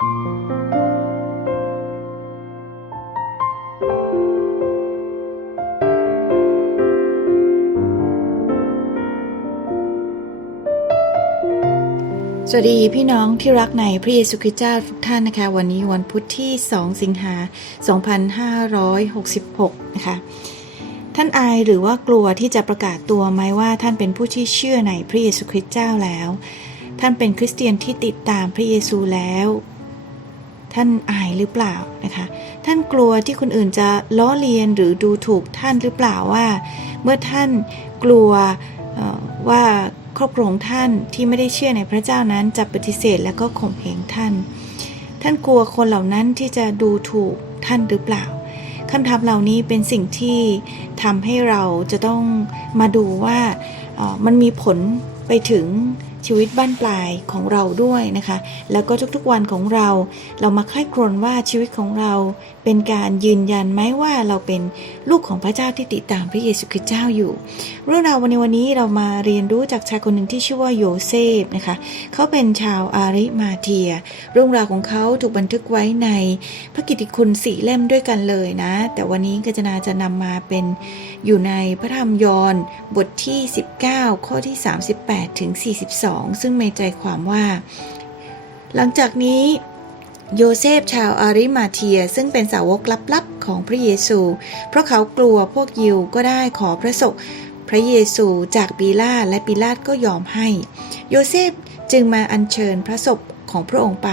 สวัสดีพี่น้องที่รักในพระเยซูคริสต์เจ้าทุกท่านนะคะ วันนี้วันพุธที่ 2 สิงหา 2566 นะคะ ท่านอายหรือว่ากลัวที่จะประกาศตัวไหมว่าท่านเป็นผู้ที่เชื่อในพระเยซูคริสต์เจ้าแล้ว ท่านเป็นคริสเตียนที่ติดตามพระเยซูแล้ว ท่านอายหรือเปล่านะคะ ท่านกลัวที่คนอื่นจะล้อเลียนหรือดูถูกท่านหรือเปล่าว่า เมื่อท่านกลัวว่าครอบครัวของท่านที่ไม่ได้เชื่อในพระเจ้านั้นจะปฏิเสธและก็ข่มเหงท่าน ท่านกลัวคนเหล่านั้นที่จะดูถูกท่านหรือเปล่าคำถามเหล่านี้เป็นสิ่งที่ทำให้เราจะต้องมาดูว่ามันมีผลไปถึง ชีวิตบ้านปลายของเราด้วยนะคะ แล้วก็ทุกๆวันของเรา เรามาใคร่ครวญว่าชีวิตของเราเป็นการยืนยันไหมว่าเราเป็นลูกของพระเจ้าที่ติดตามพระเยซูคริสต์เจ้าอยู่ เรื่องราววันในวันนี้เรามาเรียนรู้จากชายคนหนึ่งที่ชื่อว่าโยเซฟนะคะเขาเป็นชาวอาริมาเทีย เรื่องราวของเขาถูกบันทึกไว้ในพระกิตติคุณสี่เล่มด้วยกันเลยนะ แต่วันนี้กัจนาจะนำมาเป็นอยู่ในพระธรรมยอห์นบทที่ 19 ข้อที่ 38ถึง42ซึ่งมีใจความว่า หลังจากนี้โยเซฟชาวอาริมาเทียซึ่งเป็นสาวกลับๆของพระเยซู เพราะเขากลัวพวกยิวก็ได้ขอพระศพพระเยซูจากปีลาตและปีลาตก็ยอมให้ โยเซฟจึงมาอัญเชิญพระศพ ของพระองค์ไป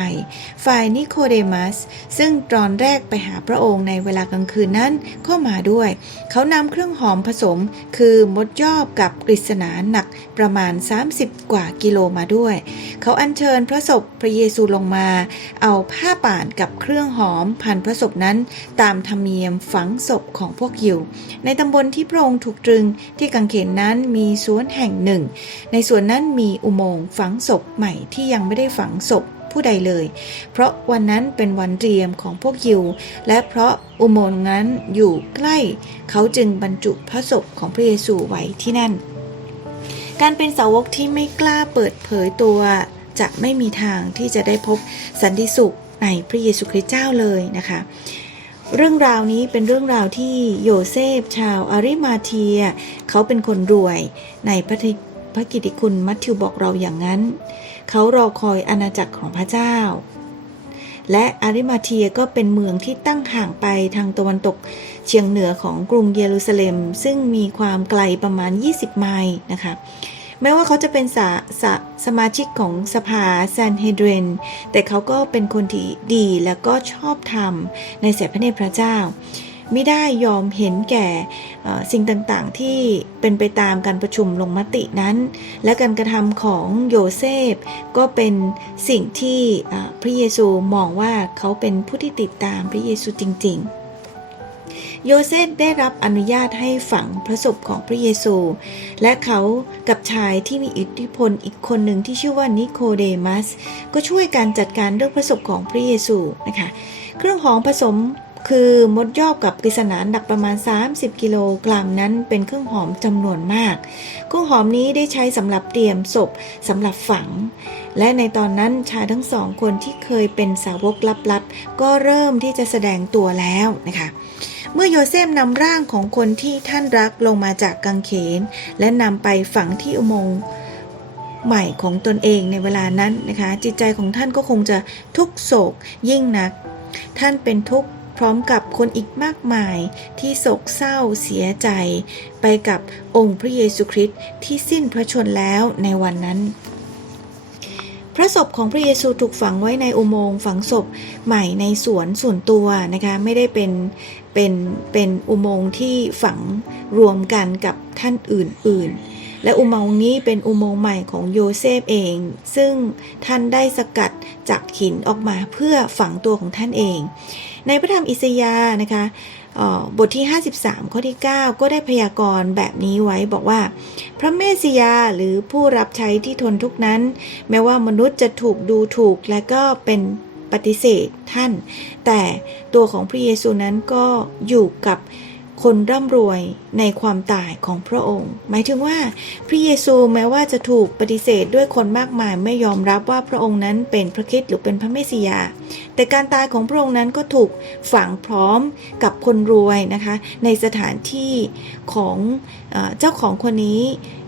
ฝ่ายนิโคเดมัส ซึ่งตอนแรกไปหาพระองค์ในเวลากลางคืนนั้นก็มาด้วย เขานำเครื่องหอมผสม คือมดยอบกับกฤษณาหนักประมาณ 30 กว่ากิโลมาด้วย เขาอัญเชิญพระศพพระเยซูลงมา เอาผ้าป่านกับเครื่องหอมพันพระศพนั้นตามธรรมเนียมฝังศพของพวกยิว ในตำบลที่พระองค์ถูกตรึงที่กังเขนนั้นมีสวนแห่งหนึ่ง ในสวนนั้นมีอุโมงค์ฝังศพใหม่ที่ยังไม่ได้ฝังศพ ผู้ใดเลย เพราะวันนั้นเป็นวันเตรียมของพวกยิว และเพราะอุโมงค์นั้นอยู่ใกล้ เขาจึงบรรจุพระศพของพระเยซูไว้ที่นั่น การเป็นสาวกที่ไม่กล้าเปิดเผยตัวจะไม่มีทางที่จะได้พบสันติสุขในพระเยซูคริสต์เจ้าเลยนะคะ เรื่องราวนี้เป็นเรื่องราวที่โยเซฟชาวอาริมาเทีย เขาเป็นคนรวยในพระพระกิติคุณมัทธิวบอกเราอย่างนั้น เขารอคอยอาณาจักรของพระเจ้า และอาริมาเทียก็เป็นเมืองที่ตั้งห่างไปทางตะวันตกเฉียงเหนือของกรุงเยรูซาเล็ม ซึ่งมีความไกลประมาณ 20 ไมล์นะคะแม้ว่าเขาจะเป็นสาสาสมาชิกของสภาแซนเฮเดรน แต่เขาก็เป็นคนที่ดีและก็ชอบธรรมในสายพระเนตรพระเจ้า ไม่ได้ยอมเห็นแก่สิ่งต่างๆที่เป็นไปตามการประชุมลงมตินั้น และการกระทำของโยเซฟ ก็เป็นสิ่งที่พระเยซูมองว่าเขาเป็นผู้ที่ติดตามพระเยซูจริง ๆโยเซฟได้รับอนุญาตให้ฝังพระศพของพระเยซู และเขากับชายที่มีอิทธิพลอีกคนหนึ่งที่ชื่อว่านิโคเดมัส ก็ช่วยการจัดการเรื่องพระศพของพระเยซูนะคะ เครื่องหอมผสม คือมดยอบกับกฤษณาหนักประมาณ 30 กิโลกรัมนั้นเป็นเครื่องหอมจำนวนมาก เครื่องหอมนี้ได้ใช้สำหรับเตรียมศพสำหรับฝัง และในตอนนั้นชายทั้งสองคนที่เคยเป็นสาวกลับๆ ก็เริ่มที่จะแสดงตัวแล้วนะคะเมื่อโยเซฟนำร่างของคนที่ท่านรักลงมาจากกังเขน และนำไปฝังที่อุโมงค์ใหม่ของตนเองในเวลานั้นนะคะ จิตใจของท่านก็คงจะทุกโศกยิ่งนัก ท่านเป็นทุกข์ พร้อมกับคนอีกมากมายที่โศกเศร้าเสียใจ ไปกับองค์พระเยซูคริสต์ที่สิ้นพระชนแล้วในวันนั้น พระศพของพระเยซูถูกฝังไว้ในอุโมงค์ฝังศพใหม่ในสวนส่วนตัวนะคะไม่ได้เป็นเป็นเป็นอุโมงค์ที่ฝังรวมกันกับท่านอื่น ๆและอุโมงค์นี้เป็นอุโมงค์ใหม่ของโยเซฟเอง ซึ่งท่านได้สกัดจากหินออกมาเพื่อฝังตัวของท่านเอง ในพระธรรมอิสยาห์นะคะเอ่อบทที่ 53 ข้อที่ 9 ก็ได้พยากรณ์แบบนี้ไว้บอกว่า พระเมสสิยาหรือผู้รับใช้ที่ทนทุกนั้น แม้ว่ามนุษย์จะถูกดูถูกและก็เป็นปฏิเสธท่าน แต่ตัวของพระเยซูนั้นก็อยู่กับ คนร่ำรวยในความตายของพระองค์ หมายถึงว่าพระเยซูแม้ว่าจะถูกปฏิเสธด้วยคนมากมายไม่ยอมรับว่าพระองค์นั้นเป็นพระคริสต์หรือเป็นพระเมสสิยา แต่การตายของพระองค์นั้นก็ถูกฝังพร้อมกับคนรวยนะคะ ในสถานที่ของเออเจ้าของคนนี้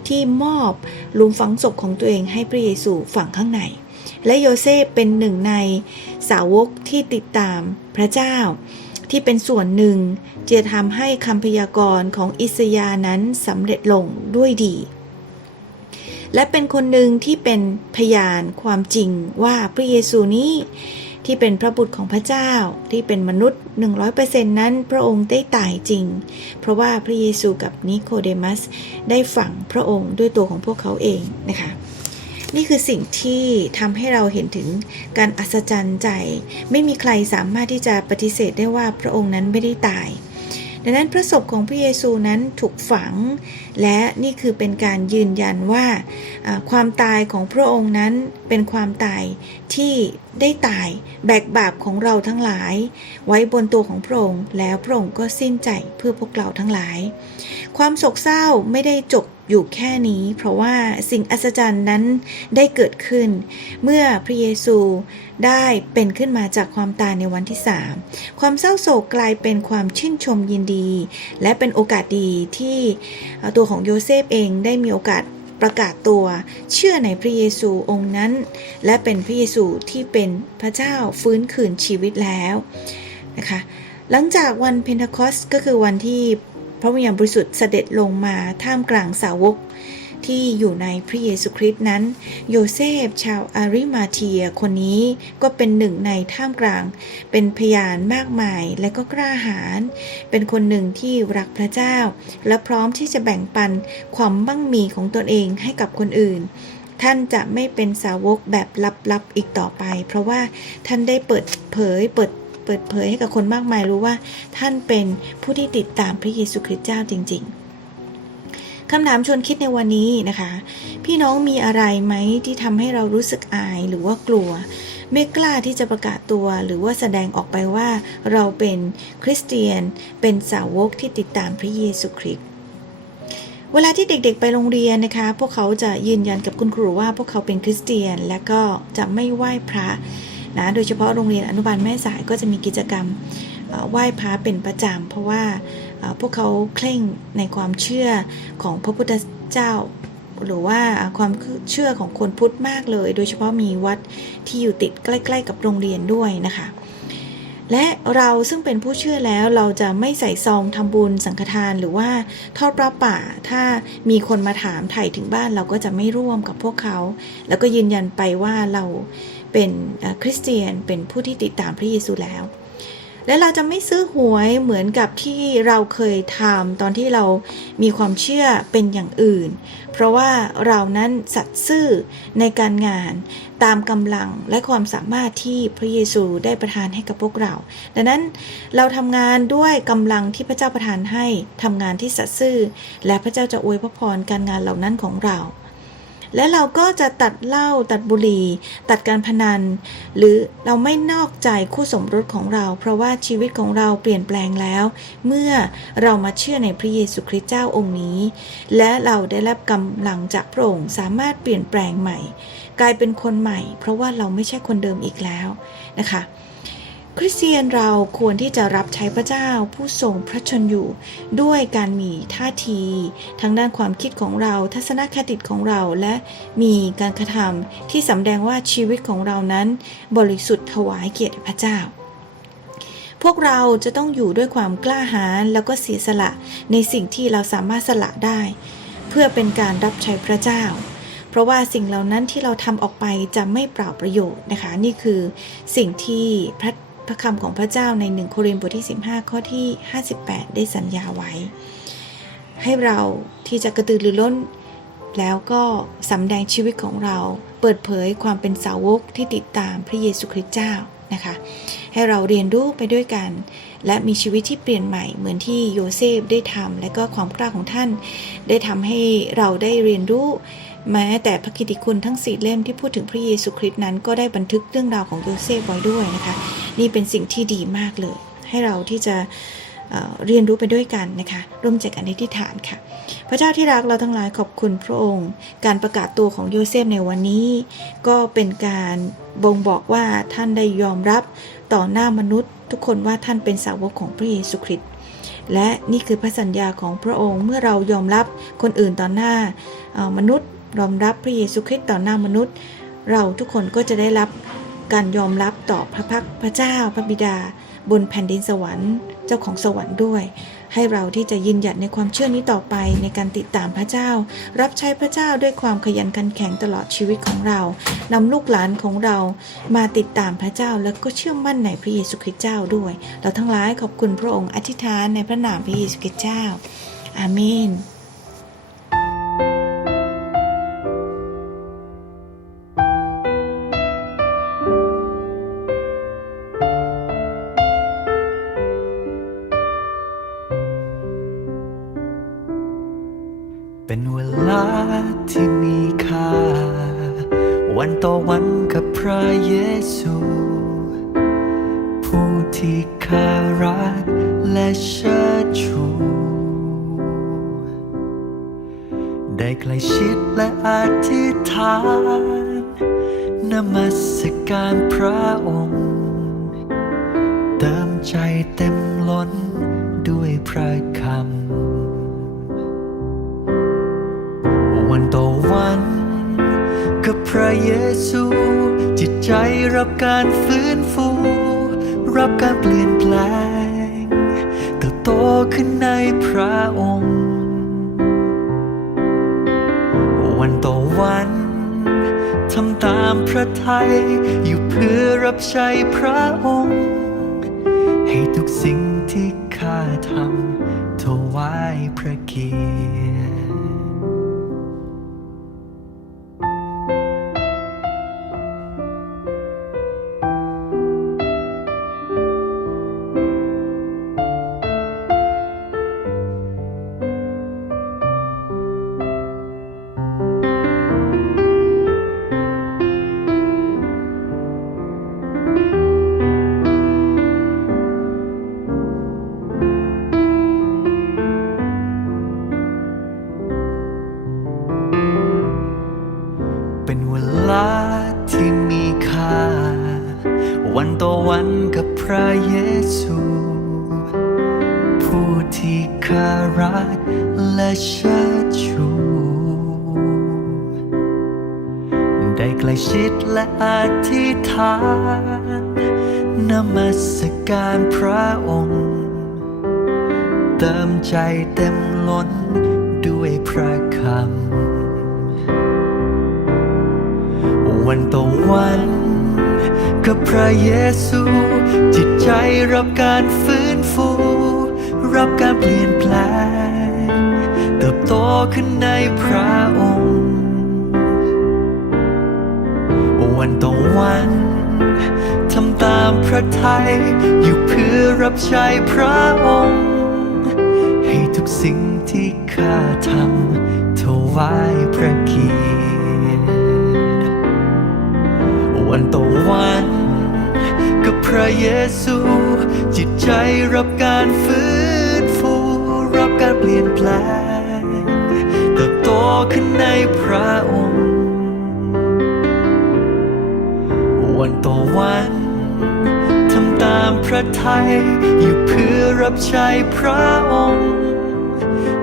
ที่มอบหลุมฝังศพของตัวเองให้พระเยซูฝังข้างในและโยเซฟเป็นหนึ่งในสาวกที่ติดตามพระเจ้า ที่เป็นส่วนหนึ่งจะทำให้คำพยากรณ์ของอิสยาห์นั้นสำเร็จลงด้วยดี และเป็นคนหนึ่งที่เป็นพยานความจริงว่าพระเยซูนี้ที่เป็นพระบุตรของพระเจ้าที่เป็นมนุษย์ 100%นั้นพระองค์ได้ตายจริง เพราะว่าพระเยซูกับนิโคเดมัสได้ฝังพระองค์ด้วยตัวของพวกเขาเองนะคะ นี่คือสิ่งที่ทำให้เราเห็นถึงการอัศจรรย์ใจ ไม่มีใครสามารถที่จะปฏิเสธได้ว่าพระองค์นั้นไม่ได้ตาย ดังนั้นพระศพของพระเยซูนั้นถูกฝัง และนี่คือเป็นการยืนยันว่าความตายของพระองค์นั้นเป็นความตายที่ได้ตายแบกบาปของเราทั้งหลาย ไว้บนตัวของพระองค์ แล้วพระองค์ก็สิ้นใจเพื่อพวกเราทั้งหลาย ความโศกเศร้าไม่ได้จบ อยู่แค่นี้ เพราะว่าสิ่งอัศจรรย์นั้นได้เกิดขึ้น เมื่อพระเยซูได้เป็นขึ้นมาจากความตายในวันที่สามความเศร้าโศกกลายเป็นความชื่นชมยินดี และเป็นโอกาสดีที่ตัวของโยเซฟเองได้มีโอกาสประกาศตัวเชื่อในพระเยซูองค์นั้น และเป็นพระเยซูที่เป็นพระเจ้าฟื้นคืนชีวิตแล้วนะคะหลังจากวันเพนทคอสก็คือวันที่ พระวิญญาณบริสุทธิ์เสด็จลงมาท่ามกลางสาวก ที่อยู่ในพระเยซูคริสต์นั้น โยเซฟชาวอาริมาเทียคนนี้ก็เป็นหนึ่งในท่ามกลาง เป็นพยานมากมายและก็กล้าหาญเป็นคนหนึ่งที่รักพระเจ้า และพร้อมที่จะแบ่งปันความมั่งมีของตนเองให้กับคนอื่นท่านจะไม่เป็นสาวกแบบลับๆอีกต่อไป เพราะว่าท่านได้เปิดเผยเปิด เปิดเผยให้กับคนมากมายรู้ว่า ท่านเป็นผู้ที่ติดตามพระเยซูคริสต์เจ้าจริง ๆคำถามชวนคิดในวันนี้นะคะ พี่น้องมีอะไรไหมที่ทำให้เรารู้สึกอายหรือว่ากลัว ไม่กล้าที่จะประกาศตัว หรือว่าแสดงออกไปว่าเราเป็นคริสเตียน เป็นสาวกที่ติดตามพระเยซูคริสต์เวลาที่เด็กๆไปโรงเรียนนะคะ พวกเขาจะยืนยันกับคุณครูว่าพวกเขาเป็นคริสเตียน และก็จะไม่ไหว้พระ นะโดยเฉพาะโรงเรียนอนุบาลแม่สายก็จะมีกิจกรรมไหว้พระเป็นประจำเพราะว่าพวกเขาเคร่งในความเชื่อของพระพุทธเจ้า หรือว่าความเชื่อของคนพุทธมากเลย โดยเฉพาะมีวัดที่อยู่ติดใกล้ ๆ กับโรงเรียนด้วยนะคะ และเราซึ่งเป็นผู้เชื่อแล้วเราจะไม่ใส่ซองทำบุญสังฆทานหรือว่าทอดปลาป่า ถ้ามีคนมาถามไถ่ถึงบ้านเราก็จะไม่ร่วมกับพวกเขา แล้วก็ยืนยันไปว่าเรา เป็นคริสเตียนเป็นผู้ที่ติดตามพระเยซูแล้ว และเราจะไม่ซื้อหวยเหมือนกับที่เราเคยทำตอนที่เรามีความเชื่อเป็นอย่างอื่น เพราะว่าเรานั้นสัตย์ซื่อในการงานตามกำลังและความสามารถที่พระเยซูได้ประทานให้กับพวกเรา ดังนั้นเราทำงานด้วยกำลังที่พระเจ้าประทานให้ทำงานที่สัตย์ซื่อ และพระเจ้าจะอวยพระพรการงานเหล่านั้นของเรา และเราก็จะตัดเหล้าตัดบุหรี่ ตัดการพนัน หรือเราไม่นอกใจคู่สมรสของเรา เพราะว่าชีวิตของเราเปลี่ยนแปลงแล้ว เมื่อเรามาเชื่อในพระเยซูคริสต์เจ้าองค์นี้ และเราได้รับกำลังจากพระองค์สามารถเปลี่ยนแปลงใหม่ กลายเป็นคนใหม่ เพราะว่าเราไม่ใช่คนเดิมอีกแล้วนะคะ คริสเตียนเราควรที่จะรับใช้พระเจ้าผู้ทรงพระชนอยู่ ด้วยการมีท่าทีทางด้านความคิดของเราทัศนคติของเราและมีการกระทำที่สำแดงว่าชีวิตของเรานั้น บริสุทธิ์ถวายเกียรติพระเจ้าพวกเราจะต้องอยู่ด้วยความกล้าหาญแล้วก็เสียสละในสิ่งที่เราสามารถสละได้ เพื่อเป็นการรับใช้พระเจ้า เพราะว่าสิ่งเหล่านั้นที่เราทำออกไปจะไม่เปล่าประโยชน์นะคะ นี่คือสิ่งที่พระ พระคำของพระเจ้าใน1โครินธ์บทที่ 15 ข้อที่ 58 ได้สัญญาไว้ ให้เราที่จะกระตือรือร้น แล้วก็สำแดงชีวิตของเราเปิดเผยความเป็นสาวกที่ติดตามพระเยซูคริสต์เจ้านะคะให้เราเรียนรู้ไปด้วยกัน และมีชีวิตที่เปลี่ยนใหม่เหมือนที่โยเซฟได้ทำและก็ความกล้าของท่าน ได้ทำให้เราได้เรียนรู้ แม้แต่พระกิติคุณทั้งสี่เล่มที่พูดถึงพระเยซูคริสต์นั้นก็ได้บันทึกเรื่องราวของโยเซฟไว้ด้วยนะคะ นี่เป็นสิ่งที่ดีมากเลย ให้เราที่จะเเรียนรู้ไปด้วยกันนะคะร่วมใจกันในที่ฐานค่ะ พระเจ้าที่รักเราทั้งหลายขอบคุณพระองค์ การประกาศตัวของโยเซฟในวันนี้ ก็เป็นการบ่งบอกว่าท่านได้ยอมรับต่อหน้ามนุษย์ ทุกคนว่าท่านเป็นสาวกของพระเยซูคริสต์และนี่คือพระสัญญาของพระองค์เมื่อเรายอมรับคนอื่นต่อหน้ามนุษย์ยอมรับพระเยซูคริสต์ต่อหน้ามนุษย์ เราทุกคนก็จะได้รับ การยอมรับต่อพระพักพระเจ้าพระบิดา บนแผ่นดินสวรรค์ เจ้าของสวรรค์ด้วย ให้เราที่จะยืนหยัดในความเชื่อนี้ต่อไปในการติดตามพระเจ้า รับใช้พระเจ้าด้วยความขยันขันแข็งตลอดชีวิตของเรานำลูกหลานของเรามาติดตามพระเจ้าแล้วก็เชื่อมั่นในพระเยซูคริสต์เจ้าด้วย เราทั้งหลายขอบคุณพระองค์อธิษฐานในพระนามพระเยซูคริสต์เจ้าอาเมน เป็นเวลาที่มีค่า วันต่อวันกับพระเยซู ผู้ที่ข้ารักและเชิดชูได้ใกล้ชิดและอธิษฐานนมัสการพระองค์เติมใจเต็มล้นด้วยพระคำ กับพระเยซู จิตใจรับการฟื้นฟู รับการเปลี่ยนแปลงเติบโตขึ้นในพระองค์ วันต่อวันทำตามพระทัยอยู่เพื่อรับใช้พระองค์ ให้ทุกสิ่งที่ข้าทำถวายพระเกียรติ และอธิษฐานนมัสการพระองค์ เติมใจเต็มล้นด้วยพระคำ วันต่อวัน กับพระเยซู จิตใจรับการฟื้นฟู รับการเปลี่ยนแปลง เติบโตขึ้นในพระองค์ วันต่อวันทำตามพระทัยอยู่เพื่อรับใช้พระองค์ ให้ทุกสิ่งที่ข้าทำถวายพระเกียรติวันต่อวันกับพระเยซู จิตใจรับการฟื้นฟู รับการเปลี่ยนแปลงเติบโตขึ้นในพระ วัน ทำตามพระทัยอยู่เพื่อรับใช้พระองค์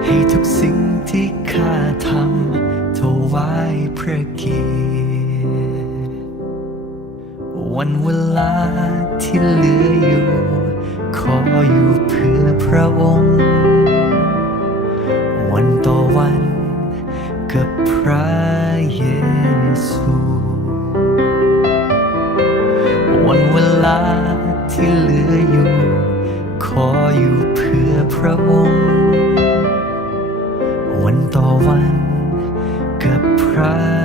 ให้ทุกสิ่งที่ข้าทำถวายพระเกียรติวันเวลาที่เหลืออยู่ ขออยู่เพื่อพระองค์ วันต่อวันกับพระเยซู ระองค์ วันต่อวันกับพระ